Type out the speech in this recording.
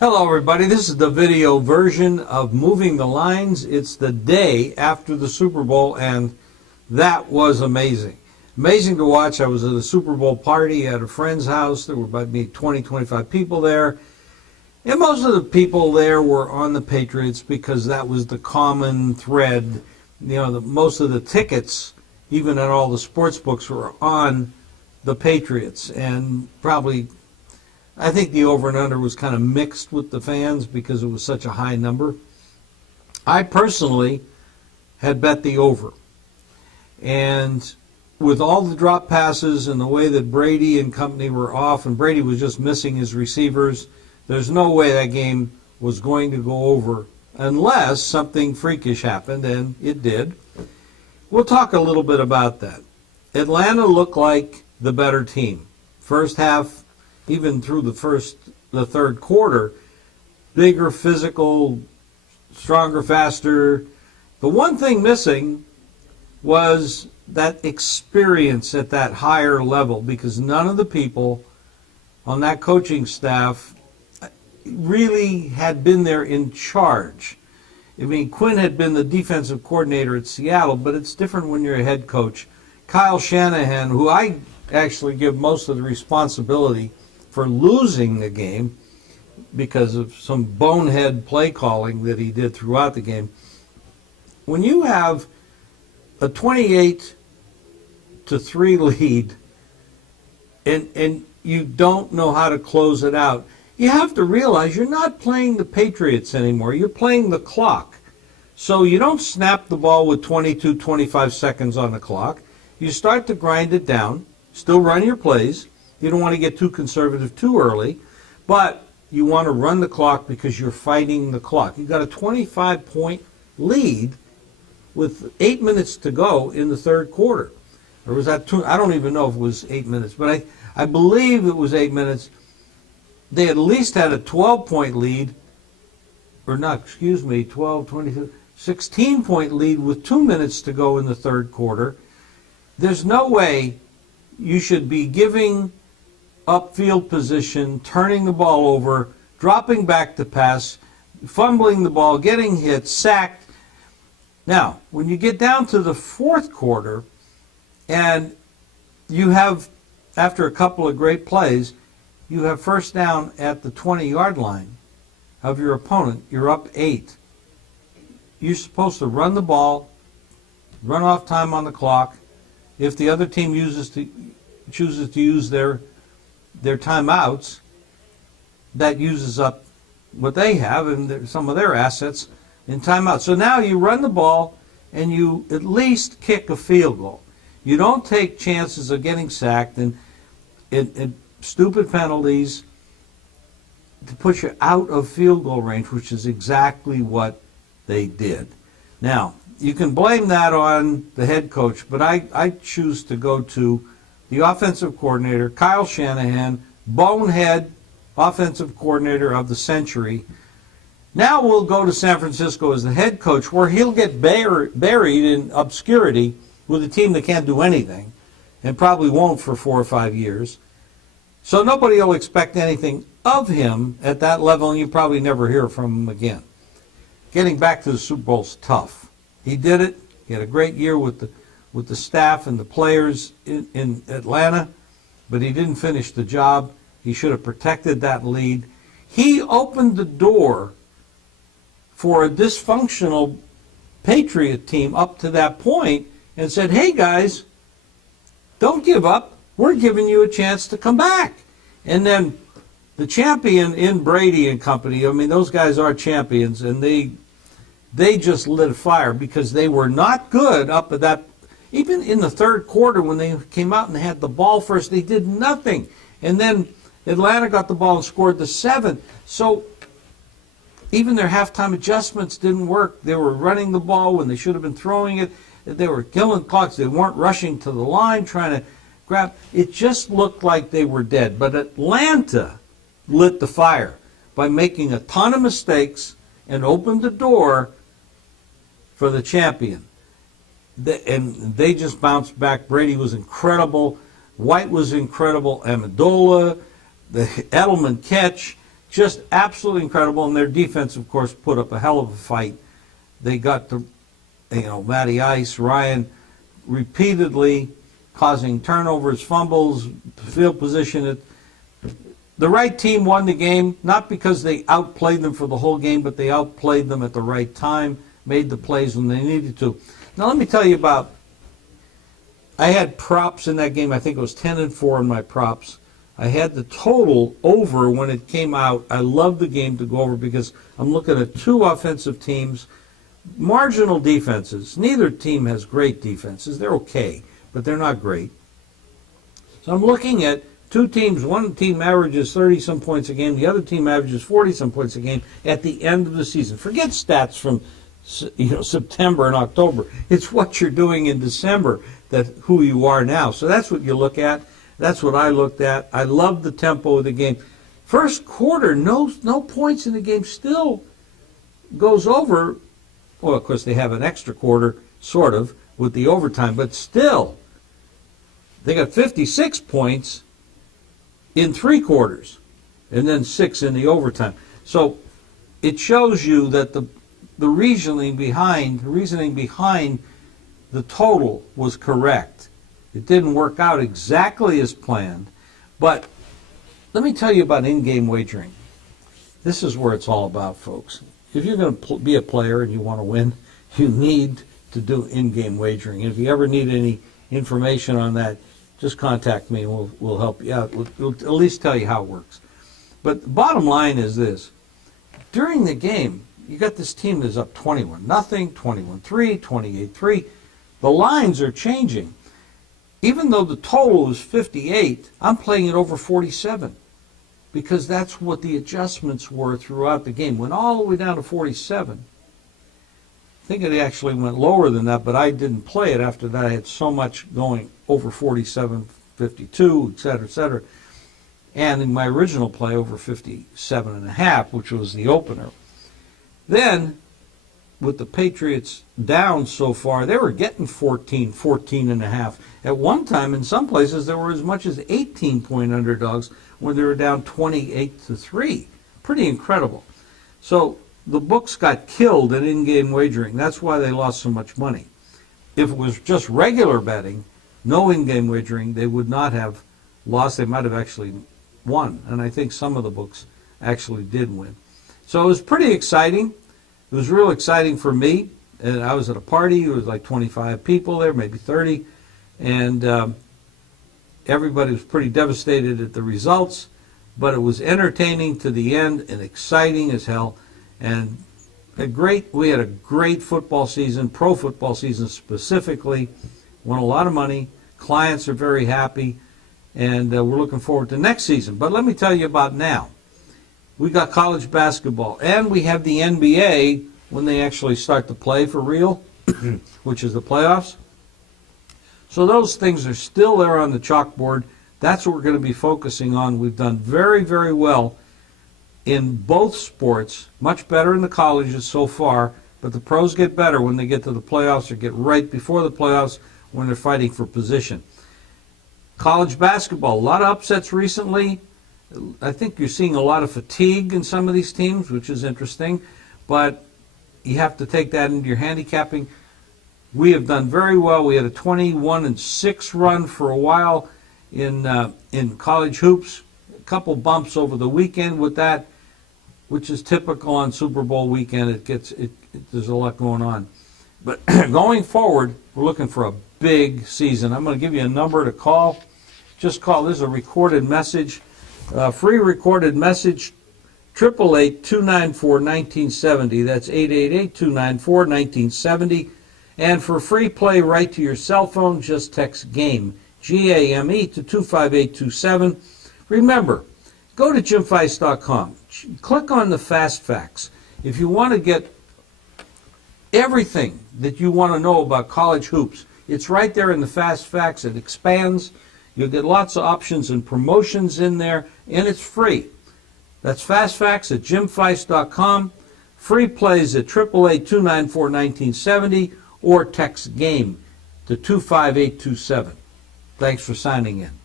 Hello everybody, this is the video version of Moving the Lines. It's the day after the Super Bowl and that was amazing. Amazing to watch. I was at a Super Bowl party at a friend's house. There were about maybe 20, 25 people there. And most of the people there were on the Patriots because that was the common thread. You know, most of the tickets, even at all the sports books, were on the Patriots. And probably, I think the over and under was kind of mixed with the fans because it was such a high number. I personally had bet the over. And with all the drop passes and the way that Brady and company were off, and Brady was just missing his receivers, there's no way that game was going to go over unless something freakish happened, and it did. We'll talk a little bit about that. Atlanta looked like the better team. First half, even through the third quarter, bigger, physical, stronger, faster. The one thing missing was that experience at that higher level because none of the people on that coaching staff really had been there in charge. I mean, Quinn had been the defensive coordinator at Seattle, but it's different when you're a head coach. Kyle Shanahan, who I actually give most of the responsibility for losing the game because of some bonehead play calling that he did throughout the game. When you have a 28-3 lead and you don't know how to close it out, you have to realize you're not playing the Patriots anymore. You're playing the clock. So you don't snap the ball with 22, 25 seconds on the clock. You start to grind it down, still run your plays. You don't want to get too conservative too early, but you want to run the clock because you're fighting the clock. You've got a 25-point lead with 8 minutes to go in the third quarter. Or was that two? I don't even know if it was 8 minutes, but I believe it was 8 minutes. They at least had a 12-point lead, or not, 12, 22, 16-point lead with 2 minutes to go in the third quarter. There's no way you should be giving up field position, turning the ball over, dropping back to pass, fumbling the ball, getting hit, sacked. Now, when you get down to the fourth quarter and you have, after a couple of great plays, you have first down at the 20-yard line of your opponent, you're up 8. You're supposed to run the ball, run off time on the clock. If the other team chooses to use their timeouts, that uses up what they have and some of their assets in timeout. So now you run the ball and you at least kick a field goal. You don't take chances of getting sacked and stupid penalties to push you out of field goal range, which is exactly what they did. Now, you can blame that on the head coach, but I choose to go to the offensive coordinator, Kyle Shanahan, bonehead offensive coordinator of the century. Now we'll go to San Francisco as the head coach, where he'll get buried in obscurity with a team that can't do anything and probably won't for 4 or 5 years. So nobody will expect anything of him at that level, and you probably never hear from him again. Getting back to the Super Bowl is tough. He did it. He had a great year with the staff and the players in Atlanta, but he didn't finish the job. He should have protected that lead. He opened the door for a dysfunctional Patriot team up to that point and said, hey guys, don't give up. We're giving you a chance to come back. And then the champion in Brady and company, I mean, those guys are champions, and they just lit a fire because they were not good up at that. Even in the third quarter when they came out and had the ball first, they did nothing. And then Atlanta got the ball and scored the 7th. So even their halftime adjustments didn't work. They were running the ball when they should have been throwing it. They were killing clocks. They weren't rushing to the line trying to grab. It just looked like they were dead. But Atlanta lit the fire by making a ton of mistakes and opened the door for the champion. And they just bounced back. Brady was incredible. White was incredible. Amendola, the Edelman catch. Just absolutely incredible, and their defense, of course, put up a hell of a fight. They got the, Matty Ice, Ryan, repeatedly causing turnovers, fumbles, field position. The right team won the game, not because they outplayed them for the whole game, but they outplayed them at the right time, made the plays when they needed to. Now, let me tell you about, I had props in that game. I think it was 10-4 in my props. I had the total over when it came out. I love the game to go over because I'm looking at two offensive teams, marginal defenses. Neither team has great defenses. They're okay, but they're not great. So I'm looking at two teams. One team averages 30-some points a game. The other team averages 40-some points a game at the end of the season. Forget stats from September and October. It's what you're doing in December, that who you are now. So that's what you look at. That's what I looked at. I love the tempo of the game. First quarter, no points in the game, still goes over. Well, of course, they have an extra quarter, sort of, with the overtime, but still, they got 56 points in 3 quarters, and then 6 in the overtime. So it shows you that the reasoning behind the total was correct. It didn't work out exactly as planned, but let me tell you about in-game wagering. This is where it's all about, folks. If you're going to be a player and you want to win, you need to do in-game wagering. And if you ever need any information on that, just contact me and we'll help you out. We'll at least tell you how it works. But the bottom line is this. During the game, you got this team that's up 21-0, 21-3, 28-3. The lines are changing. Even though the total is 58, I'm playing it over 47 because that's what the adjustments were throughout the game. Went all the way down to 47. I think it actually went lower than that, but I didn't play it after that. I had so much going over 47, 52, et cetera, et cetera. And in my original play, over 57.5, which was the opener. Then, with the Patriots down so far, they were getting 14.5. At one time, in some places, there were as much as 18-point underdogs when they were down 28-3. Pretty incredible. So the books got killed in in-game wagering. That's why they lost so much money. If it was just regular betting, no in-game wagering, they would not have lost. They might have actually won. And I think some of the books actually did win. So it was pretty exciting. It was real exciting for me. And I was at a party. There was like 25 people there, maybe 30. And everybody was pretty devastated at the results. But it was entertaining to the end and exciting as hell. And we had a great football season, pro football season specifically. Won a lot of money. Clients are very happy. And we're looking forward to next season. But let me tell you about now. We got college basketball, and we have the NBA when they actually start to play for real, which is the playoffs. So those things are still there on the chalkboard. That's what we're going to be focusing on. We've done very, very well in both sports, much better in the colleges so far, but the pros get better when they get to the playoffs or get right before the playoffs when they're fighting for position. College basketball, a lot of upsets recently. I think you're seeing a lot of fatigue in some of these teams, which is interesting, but you have to take that into your handicapping. We have done very well. We had a 21-6 run for a while in college hoops. A couple bumps over the weekend with that, which is typical on Super Bowl weekend. There's a lot going on. But going forward, we're looking for a big season. I'm going to give you a number to call. Just call. This is a recorded message. Free recorded message, 888-294-1970. That's 888-294-1970. And for free play right to your cell phone, just text GAME, G-A-M-E, to 25827. Remember, go to JimFeist.com. Click on the Fast Facts. If you want to get everything that you want to know about college hoops, it's right there in the Fast Facts. It expands. You'll get lots of options and promotions in there, and it's free. That's Fast Facts at JimFeist.com. Free plays at 888-294-1970 or text GAME to 25827. Thanks for signing in.